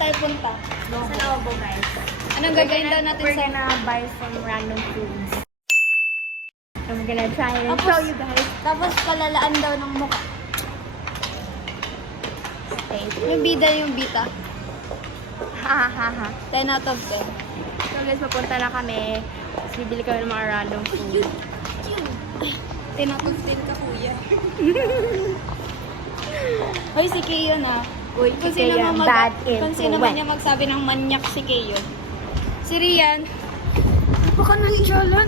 tayo punta? Sa Lobo, guys. Anong gagawin daw natin We're sa... gonna buy some random foods. I'm gonna try and Tapos- show you guys. Tapos palalaan daw ng mukha. Stay. Yung bida yung bita. Ha ha ha. 10 out of 10. So guys, papunta na kami. Tapos bibili kami ng mga random food. 10 out of 10 ka, kuya. Hoy, si Keyo na. Uy, Kung sino kaya man bad kung sino man niya magsabi ng manyak si Keyo. Si Rian. Baka nalitsyalan.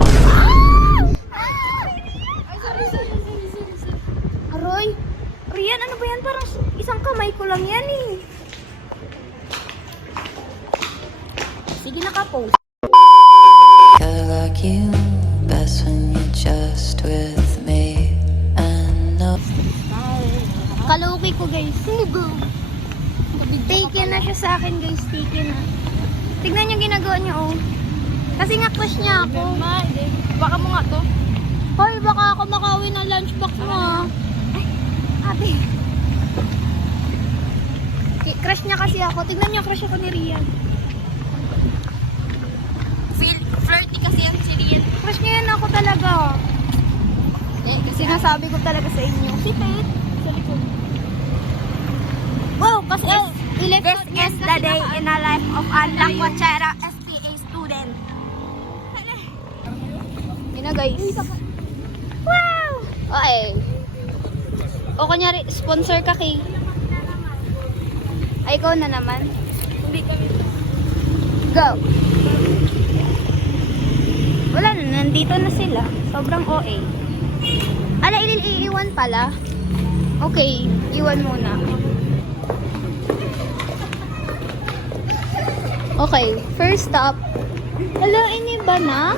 Ay, sorry. Aroy. Rian, ano ba yan? Parang isang kamay ko lang yan eh. Sige, naka-post. You're like you, best when you're just with me. And no. Kaloki ko, guys. Taken na siya sa akin, guys. Taken na. Tignan niyo ginagawa niya, oh. Kasi nga crush niya ako. Baka mo nga to. Hoy, baka ako makawin ng lunchbox mo, ah. Ay, ate. Crush niya kasi ako. Tignan niyo, crush ako ni Rian. Flirty kasi yan si Rian. Crush niya yan ako talaga. Kasi nasabi ko talaga sa inyo. Si Faith, sa likod. Wow, kasi This is the day in the life of a Lakwachera SPA student. Yun na, guys. Wow! Okay. O kunyari, sponsor ka kay... Ay, ikaw na naman. Hindi kami. Go! Wala na, nandito na sila. Sobrang OA. Ala, iiwan pala. Okay, iwan muna. Okay, first stop. Hello, ini ba na?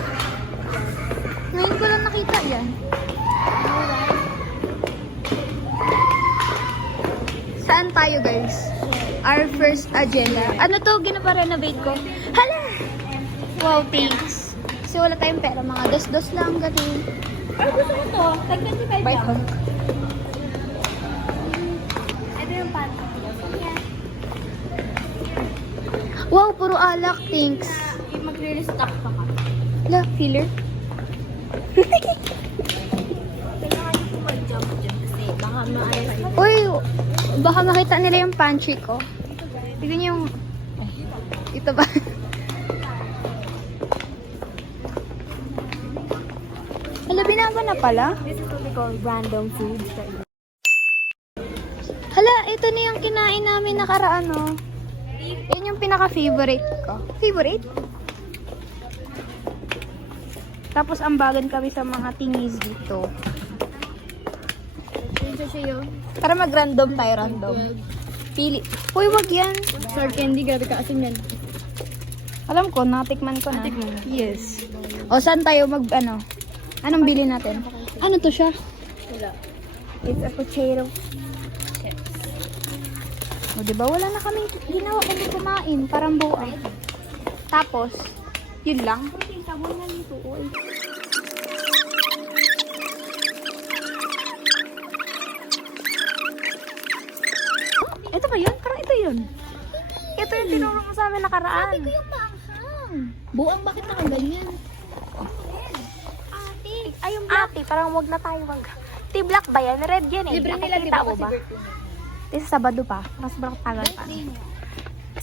Ngayon ko lang nakita yan. Saan tayo, guys? Our first agenda. Ano to? Ginaparenovate ko. Hala! Wow, thanks. Kasi wala tayong pera. Mga dos-dos lang, ganun. Ay, gusto ko to. Tag 25 Bye, lang. hunk. Ito yung panty. Wow, puro alak, thanks. Mag-restock pa ka. Hala, filler. Kailangan nyo po mag-jump dyan kasi baka maayos. Uy, baka makita nila yung pantry ko. Tignan niyo yung... Ito ba? Hala, binago na pala. This is what we call random foods. Hala, ito na yung kinain namin nakaraan, no? Yan yung pinaka-favorite ko. Favorite? Tapos ambagan kami sa mga tingis dito. Tara mag-random tayo, random. Pili. Uy, wag yan. Sir candy, grabe ka asin yan. Alam ko, natikman ko na. Natikman mo? Yes. O, saan tayo ano? Anong bili natin? Ano to siya? Wala. It's a potato. O, diba? Wala na kami ginawa kundi kumain. Parang buwan. Tapos, yun lang. Ito ba yun? Parang ito yun. Ito yung tinuro mo sa amin nakaraan. Sabi ko yung maanghang. Buang, bakit nakaganyan? Ay, yung black. Ate, parang wag na tayo mag... T-black ba yan? Red yan eh. Libre nila, di Nakikita ba? mo ba? This is Sabado pa. Mas sobrang tagal pa.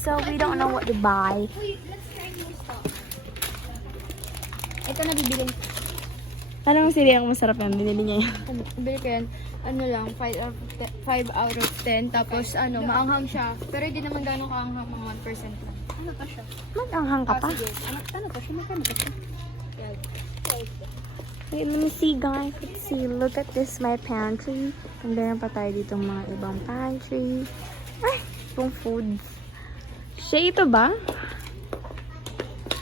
So, we don't know what to buy. Ito na bibili. Alam mo si Riang masarap yan. Binili niya yan. Bibili ko yan. Ano lang, 5 out of 10. Tapos ano, maanghang siya. Pero hindi naman gano'ng kaanghang, mga 1% lang. Ano pa siya? Mag-anghang ka pa. Sige. Ano pa siya? Magkano pa siya? Yan. Okay, let me see guys. Let's see. Look at this, my pantry. And meron pa tayo dito mga ibang pantry. Ay, itong foods. Siya ito ba?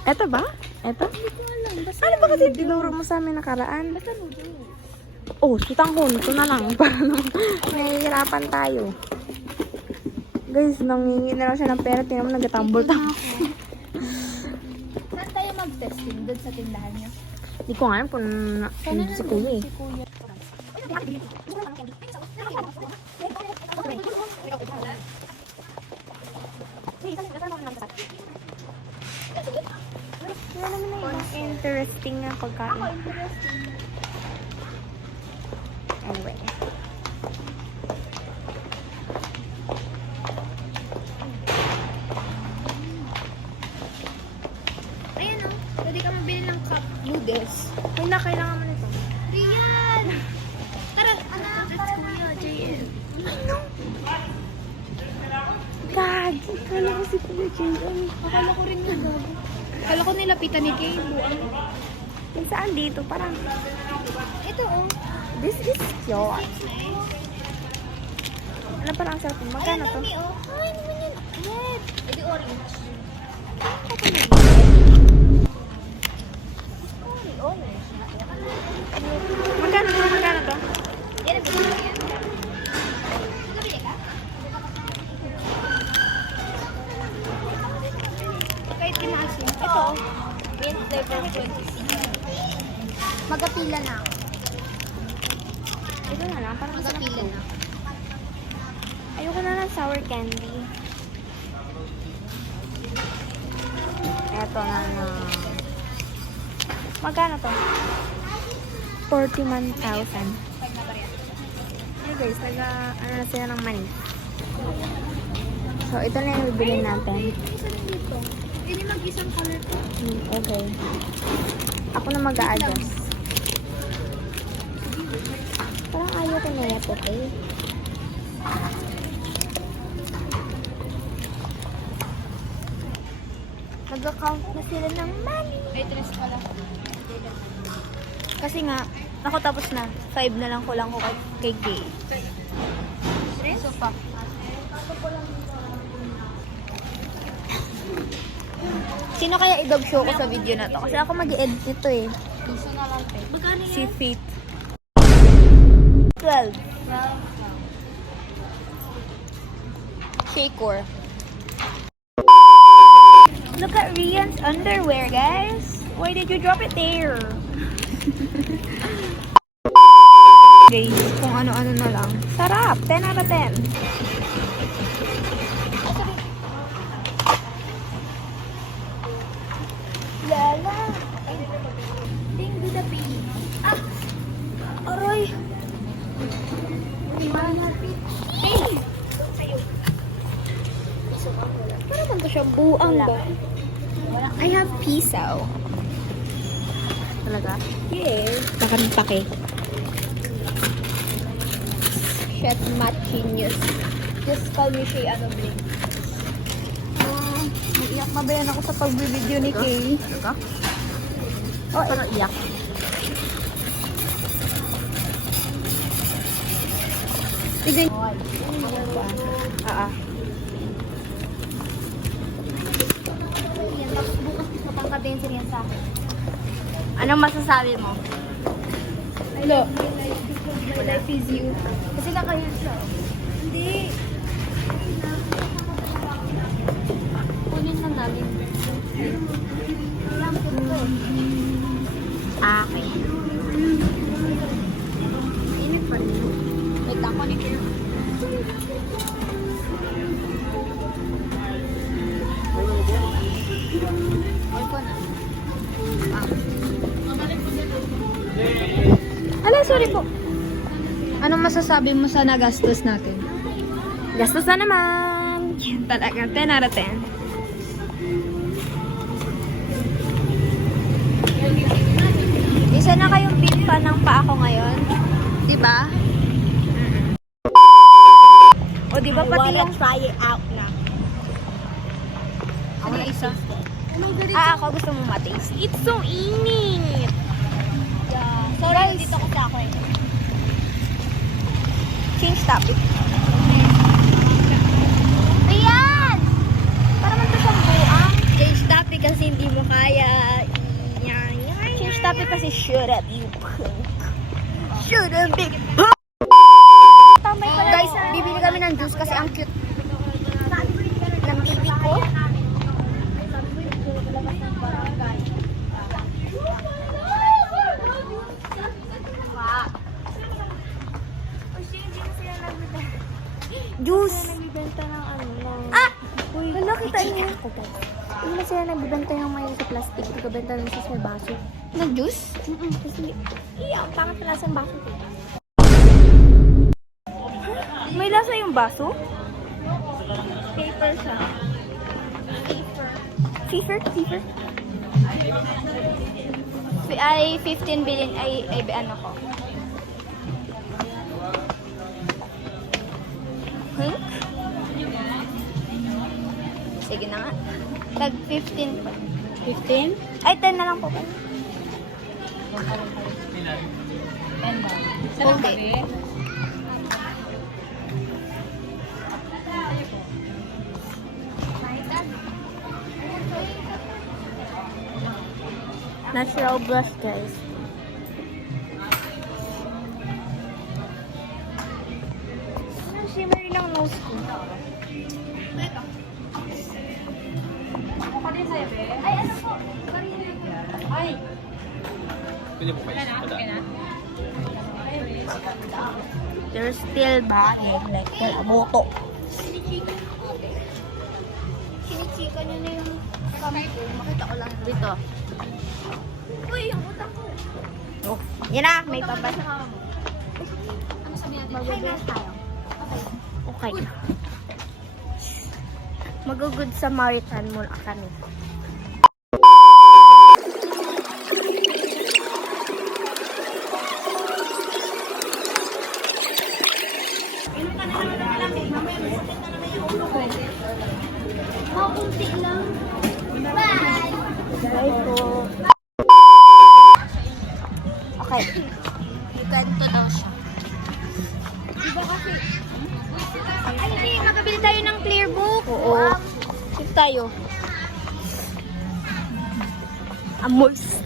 Ito ba? Ito? Hindi ko alam. Basta Ano ba kasi tinuro mo sa amin nakaraan? Basta noodles. Oh, kitang ko. Ito na lang. Para nahihirapan tayo. Guys, nangingi na lang siya ng pera. Tingnan mo, nag-tumble-tumble. Saan tayo mag-testing? Doon sa tindahan niyo? Hindi ko nga alam kung nandun si Kuya eh. Si Kuya. interesting nga pagkain. Anyway. Ayan o. Pwede ka mabili ng cup noodles. Ay na, kailangan mo nito. Rian! Tara, anak. Let's go yun, JL. Gagi, kala ko si Kuya Jay. Akala ko rin yun, gago. Akala ko nilapitan ni Kay. Buang. Yung saan dito? Parang, Ito o. this is cute. Ano parang ang sarap? Magkano to? Ay, naman yun. Red. Edi orange. Magkano to? Magkano to? Yan ang bigyan mo yan. Nabili ka? Kahit kinaasin. Ito. Mint flavor 26. Magapila na ako. Ito na lang. Parang masarap Magapila to. na. Ayoko na ng sour candy. Eto na na. Magkano to? 41,000. Hey guys, ano na sila ng money. So, ito na yung bibilin natin. Isa na dito. Pwede mag-isang color to. Okay. Ako na mag-a-adjust. Parang ayaw ko na yan, okay? Nag-account na sila ng money. Ay, tres pala. Kasi nga, ako tapos na. 5 na lang kulang ko kay Kay. Tres? So pa. Sino kaya i-dog show ko sa video na to? Kasi ako mag-i-edit nito eh. Piso na lang, te. Magkano Si Faith. 12. Shaker. Look at Rian's underwear, guys. Why did you drop it there? Guys, kung ano-ano na lang. Sarap. 10 out of 10. Lala. Ding do the pee. Aroy. Hey! Para man to siya buang ba? I have piso. Talaga? Yes. Pake. Chef Matt Genius. Just call me Shay Anobling. Iyak na ba yan ako sa pagbibideo ni Kay? Talaga? Oh, pero iyak. Tignan. Yan, tapos bukas mapangkatin yan sa akin. Anong masasabi mo? Hello. Wala. I fizz you. Kasi kakayan siya. Hindi. Kunin na namin. Alam ko ito. Okay. Init pa rin. Wait, ako ni Kira. All ko na. Ala, sorry po. Anong masasabi mo sa nagastos natin? Gastos na naman. Yan talaga. 10 out of 10. Isa na kayong big fan ng pa ako ngayon. Diba? O diba pati yung... try it out na. Ano isa? Oh my God, Ako gusto mo mataste. It's so init. yeah. Sorry, dito kasi ako eh. Change topic. Ayan! Para man to siyang buang. Change topic kasi hindi mo kaya. Change topic kasi shoot up, you punk. Shoot up, big punk! Guys, bibili kami ng juice kasi ang cute ng baby ko. Juice! Nagbibenta ng ano lang. Uy, hala, kita niyo. Hindi na sila nagbibenta yung may sa plastic. Nagbibenta rin sa baso. Nag-juice? Kasi, ang pangit na lasa ng baso ko. May lasa yung baso? Paper siya. Fever? Ay, 15 billion ay ano ko. Sige na nga. Tag 15 pa. 15? Ay, 10 na lang po. Okay. Natural blush, guys. Shimmery lang nose ko. Ay, ano po? Ay. There's still bagay, like aboto. Chinichika niyo na yung kami ko. Makita ko lang dito. Uy, yung utang ko. Oh, yan na, may pabas. Ano sabi natin? Mag-good tayo. Okay. Magugod sa Maritan muna kami. Makunti lang. Bye! Bye po. Okay. Ganito daw siya. Diba kasi? Ay, hindi. Magkabili tayo ng clear book. Oo. Sip tayo. Amoys.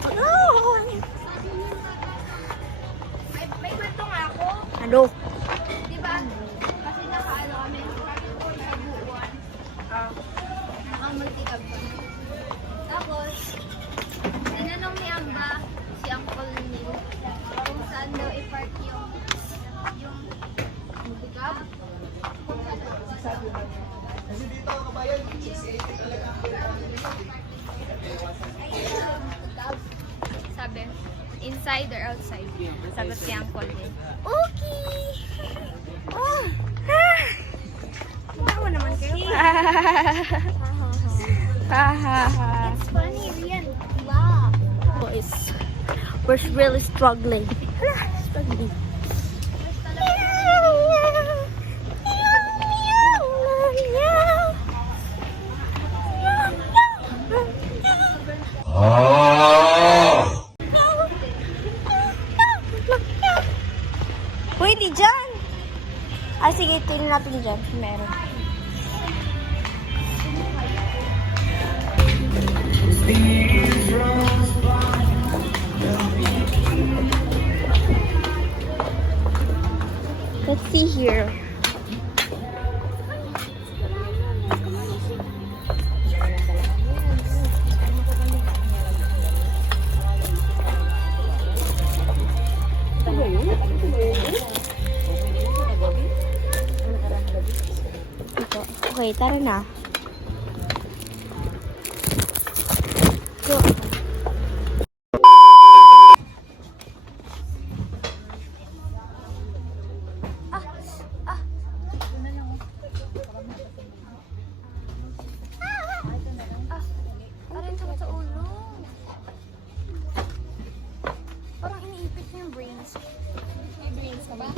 May kwento nga ako. Ano? Diba? Kasi nakaano kami. Sa buuan. Ang multi-cab kami. Tapos, tinanong ni Amba, si Uncle Neil, kung saan daw i-park yung multi-cab. Sabi, inside or outside? Sagot si Uncle Neil. Okay! Oh! Tawa naman kayo. It's funny, Rian. Wow. Boys, we're really struggling. Struggling. Uy, di dyan! Ah, sige, tuloy natin dyan. Meron. Let's see here. Ito. Okay, tara na. Go. Parang sakit sa ulo. Parang iniipit niya yung brains. May brains ka ba?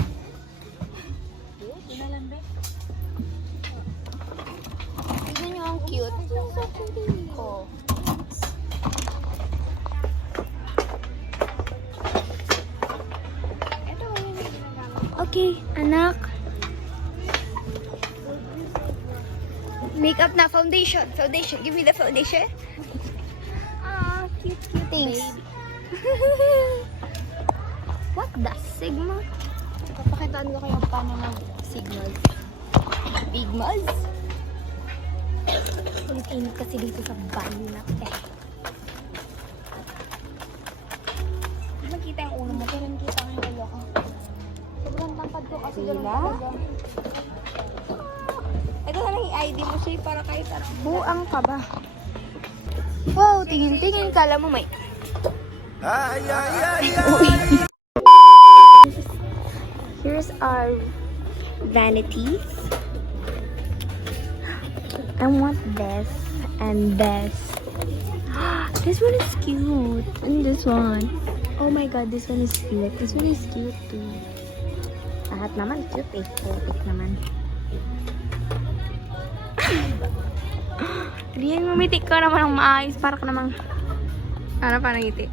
Yun na lang ba? Tignan niyo ang cute. Ko. Ito yung ginagamit. Okay, anak. Makeup na, foundation. Foundation. Give me the foundation. Ah, cute, cute. Thanks. What the Sigma? Papakitaan ko kayo paano mag-signal. Big Maz. Ulit init kasi dito sa banyo na. Hindi makita yung ulo mo, pero nakita ko yung ulo ko. Sobrang tampad ko kasi Sila? ganun talaga. Ito na lang yung ID mo siya para kahit ano. Buang ka ba? Wow, tingin-tingin. Kala mo may... Here's our vanities. I want this and this. This one is cute. And this one. Oh my god, this one is cute. This one is cute too. Lahat naman cute eh. Perfect naman. Rian, ngumiti ka naman ng maayos. Para ka namang... Para parang ngiti.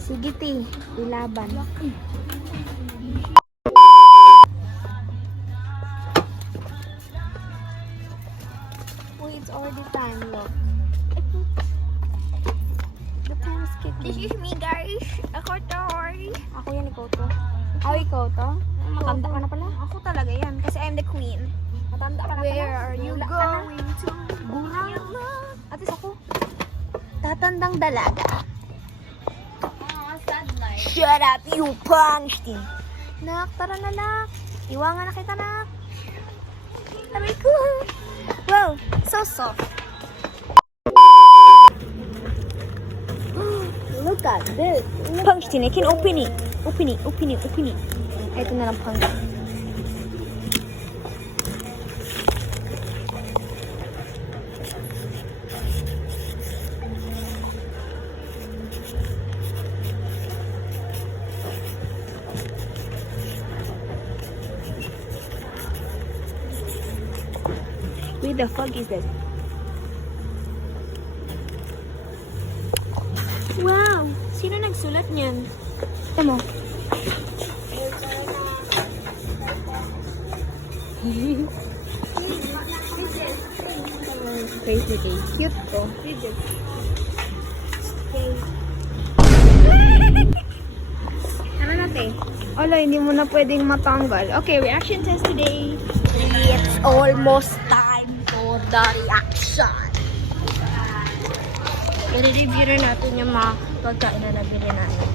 Sige te, ilaban. Uy, it's already time, look. The time is kicking. This is me, guys. Ako, Tori. Ako yan, ikaw to. Oh, ikaw to? Matanda ka na pala. Ako talaga yan, kasi I'm the queen. Matanda ka na pala. Where are you Gula ka na. going to? Gurang. At least ako. Tatandang dalaga. Oh, sad life. Shut up, you punched. Nak, tara na, nak. Iwangan na kita, nak. Aray ko. Wow, so soft. Look at this. Punched, I can open it. Open it, open it, open it. Ito na lang punched. Where the fuck is that? Wow! Sino nagsulat niyan? Ito mo. Facebook eh. Cute to. Ano natin? Ala, hindi mo na pwedeng matanggal. Okay, reaction test today. It's almost time for the reaction. I-review na natin yung mga pagkain na nabili natin.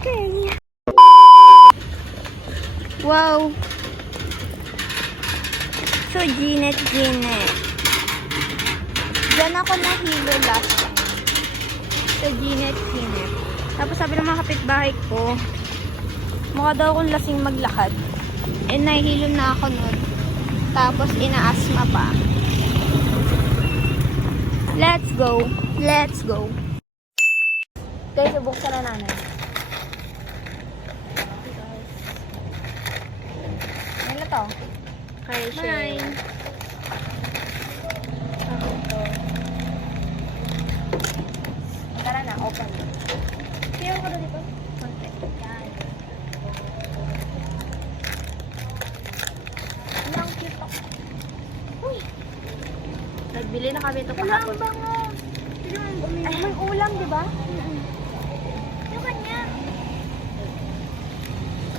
Okay. Wow. So, Ginet. Diyan ako nahilo last time. So, Ginet. Tapos sabi ng mga kapitbahay ko, mukha daw akong lasing maglakad. And nahihilo na ako nun. Tapos ina-asthma pa. Let's go. Let's go. Guys, buksan na namin. Ano na to? Kaya share. Tara na, open. Kaya ko na dito. Konti. Yan. Ang cute ako. Uy! Nagbili na kami ito kahapon. Wala ang bango. Ay, may ulam, di ba? Yung kanya.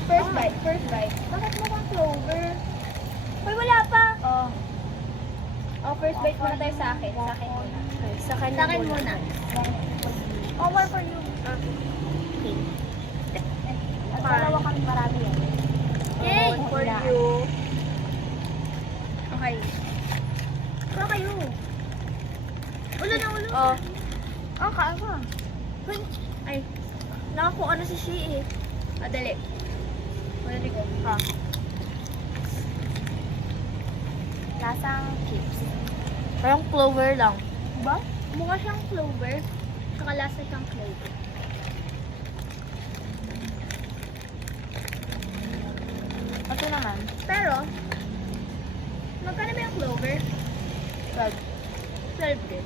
First bite. Bakit mo kang clover? Uy, wala pa. Oh. Oh, first bite muna tayo sa akin. Sa akin muna. Sa akin muna. Oh, one for you. Okay. At Fine. dalawa kami marami yan. Yay! One For na. you. Okay. Ito kayo. Ulo na ulo. Oh. Oh, kaan ko. Uy. Ay. Nakakuha ano si Shi eh. Dali. Pwede ko. Ha. Lasang chips. Parang clover lang. Ba? Mukha siyang clover. Saka lasa siyang clover. Ito naman. Pero, magkano ba yung clover? 12. 12 din.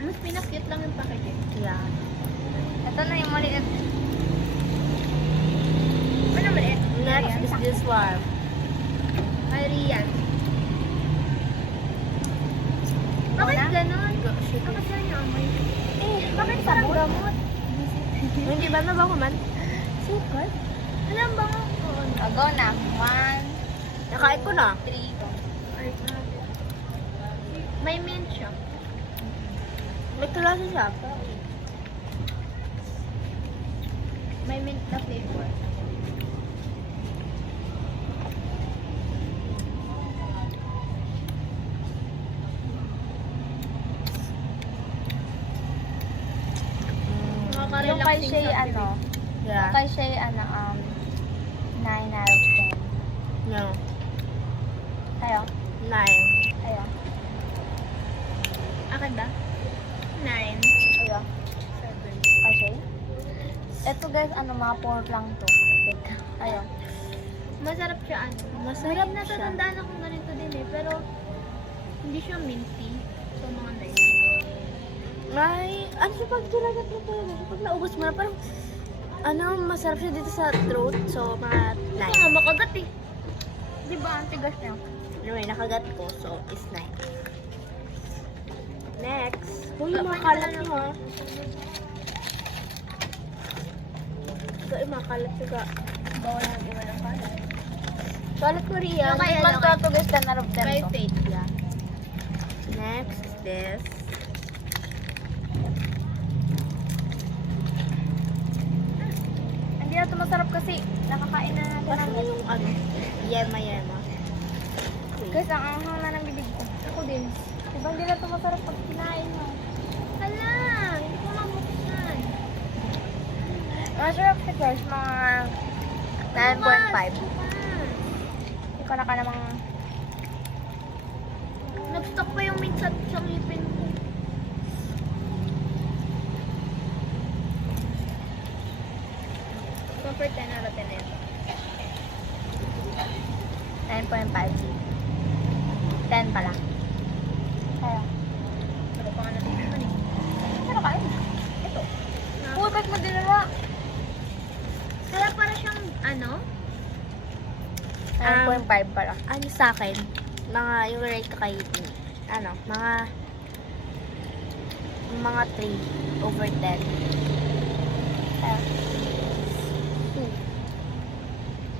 Mas pinakit lang yung packaging. Yeah. Ito na yung maliit. Ano maliit? Next is this one. Ay, Rian. Bakit Wala? ganon? Bakit ganon yung amoy? Bakit parang Sabon? gamot? Hindi ba mabango man? Sukal? Ano ang bango? Oo. Ago na. 1. Nakain ko na. 3. Ay, may mint siya. May tulasa siya. May mint na flavor. Yung kay Shay, ano, yung kay Shay, 9 out of 10. No. Kayo? 9. Kayo? Akin ba? 9. Kayo? 7. Kay Shay? Ito guys, mga pork lang to. Kayo? Masarap siya, ano? Masarap May siya. natatandaan akong ganito din eh, pero hindi siya minty. So, mga 9. May, ano siya pag kinagat mo talaga? Pag naubos mo na, parang, masarap siya dito sa throat. So, mga Ito nga, makagat eh. Di ba, ang tigas niya? Anyway, nakagat ko. So, is 9. Next. Uy, yung mga Kapag kalat ano? nyo ha. Ito, yung mga kalat nyo ka. Bawal na iwan ng kalat. Kalat ko rin yan. Yung kaya Mas lang, to guys, 10 out of 10 kay to. Faith. Yeah. Next is this. Hindi na ito masarap kasi nakakain na natin. Parang yung yema-yema. Guys, ang anghang na ng bibig ko. Ako din. Diba hindi na ito masarap pag kinain mo? Hala! Hindi ko mabuksan. Masarap siya guys, mga 9.5. Ikaw na ka namang... Nag-stock pa yung mint sa ngipin ko. Super 10 out of 10 yan. 9.5. 10 pala. Kaya. Ano pa nga natin naman eh. Ano kain? Ito. Putak mo dinala. Kaya para siyang, ano? 9.5 pala. Ano sa akin, yung rate ko kay, mga 3 over 10. Kaya.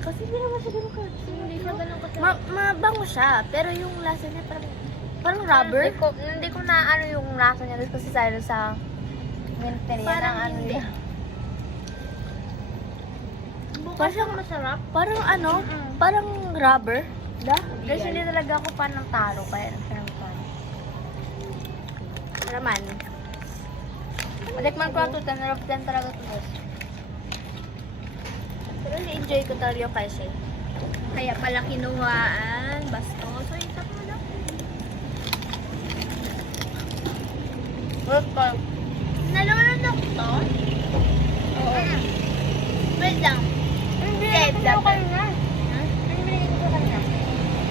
Kasi hindi naman siya ganun ka. Hindi siya ganun kasi. Mabango siya, pero yung lasa niya parang rubber. Hindi ko na ano yung lasa niya kasi sa minteriya Parang ng ano hindi. yun. Bukas siyang masarap. Parang parang rubber. Da? Guys, hindi talaga ako fan ng taro, kaya siya ng taro. Ano naman? Matikman ko na ito, 10 out of 10 talaga ito guys. Pero na-enjoy ko talaga yung kasi. Kaya pala kinuhaan. Bastos. So, itap mo na. Nalulunok to? Oo. Wait lang. Save the best.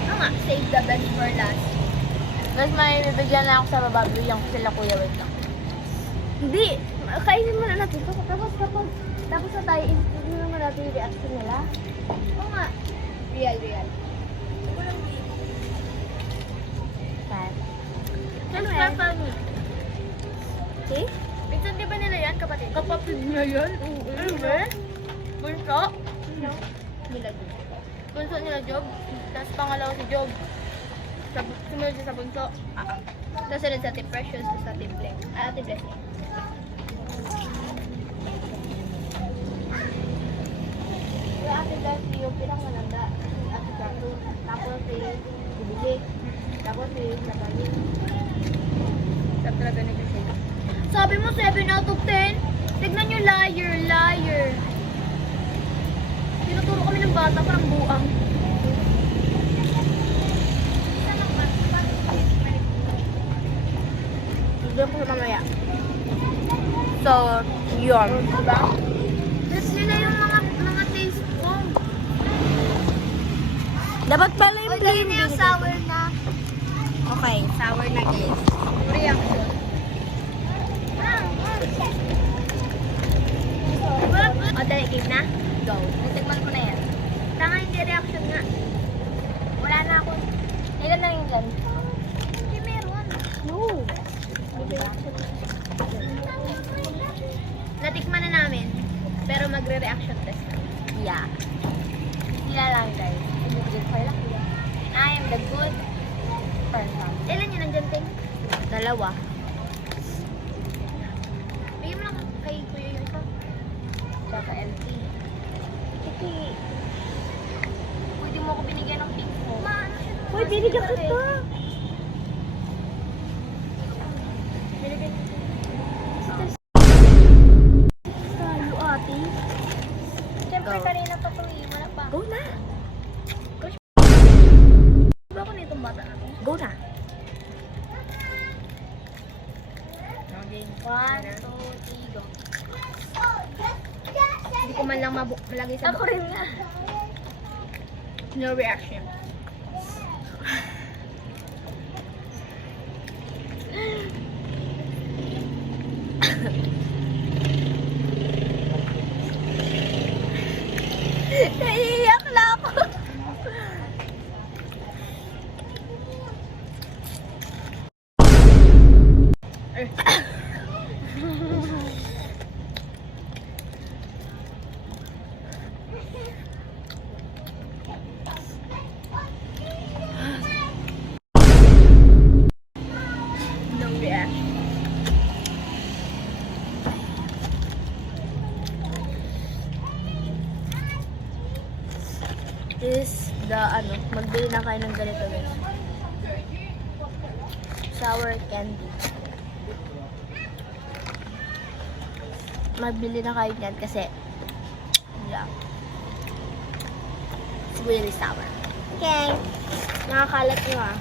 Oo nga, save the best for last. Guys, may bibigyan na ako sa baba. Bigyan ko sila kuya, wait lang. Hindi. Kainin muna natin. Tapos na tayo, hindi naman natin yung reaction nila. Oo nga. Real. Ano Ano yan? family? Okay? Minsan di ba nila yan, kapatid? Kapatid niya yan? Ano ba? Bunso? Nila Job. Bunso nila Job. Tapos pangalawa si Job. Sumunod siya sa bunso. Tapos sunod sa Ate Precious, tapos sa Ate Bless. Ate Blessing. Kaya ate dati yung pinangalanda. Ate Kato. Tapos si Bibili. Tapos si Nagaling. Sabi talaga ni Kasi. Sabi mo 7 out of 10? Tignan nyo, liar. Tinuturo kami ng bata, parang buang. Doon ko sa mamaya. So, yun. Diba? Tapos nila yung mga taste ko. Dapat pala yung O, dali plain na yung bean. sour na. Okay, sour na guys. Reaction. O, dali, game na? Go. Natikman ko na yan. Tanga, hindi reaction nga. Wala na ako. Ilan na yung ilan? Hindi meron. No. Natikman na namin. Pero magre-reaction test na. Yeah. Sila lang guys. Good for luck. And I am the good person. Ilan yun nandyan, Ting? Dalawa. Bigyan mo lang kay Kuya yung isa. Kaka-LT. Kasi, pwede mo ako binigyan ng pink mo. Uy, binigyan ko to. Binigyan ko. Tayo, ate. Siyempre, kanina pa ito eh. Wala pa. Go na. Ba ako nitong bata na to? Go na. Okay. 1, 2, 3, go. Hindi ko man lang malagay sa Ako rin nga. No reaction. Naiiyak na ako. No reaction. Is the magbili na kayo ng ganito guys. Sour candy. Magbili na kayo niyan kasi yeah. It's really sour. Okay. Nakakalat nyo ah.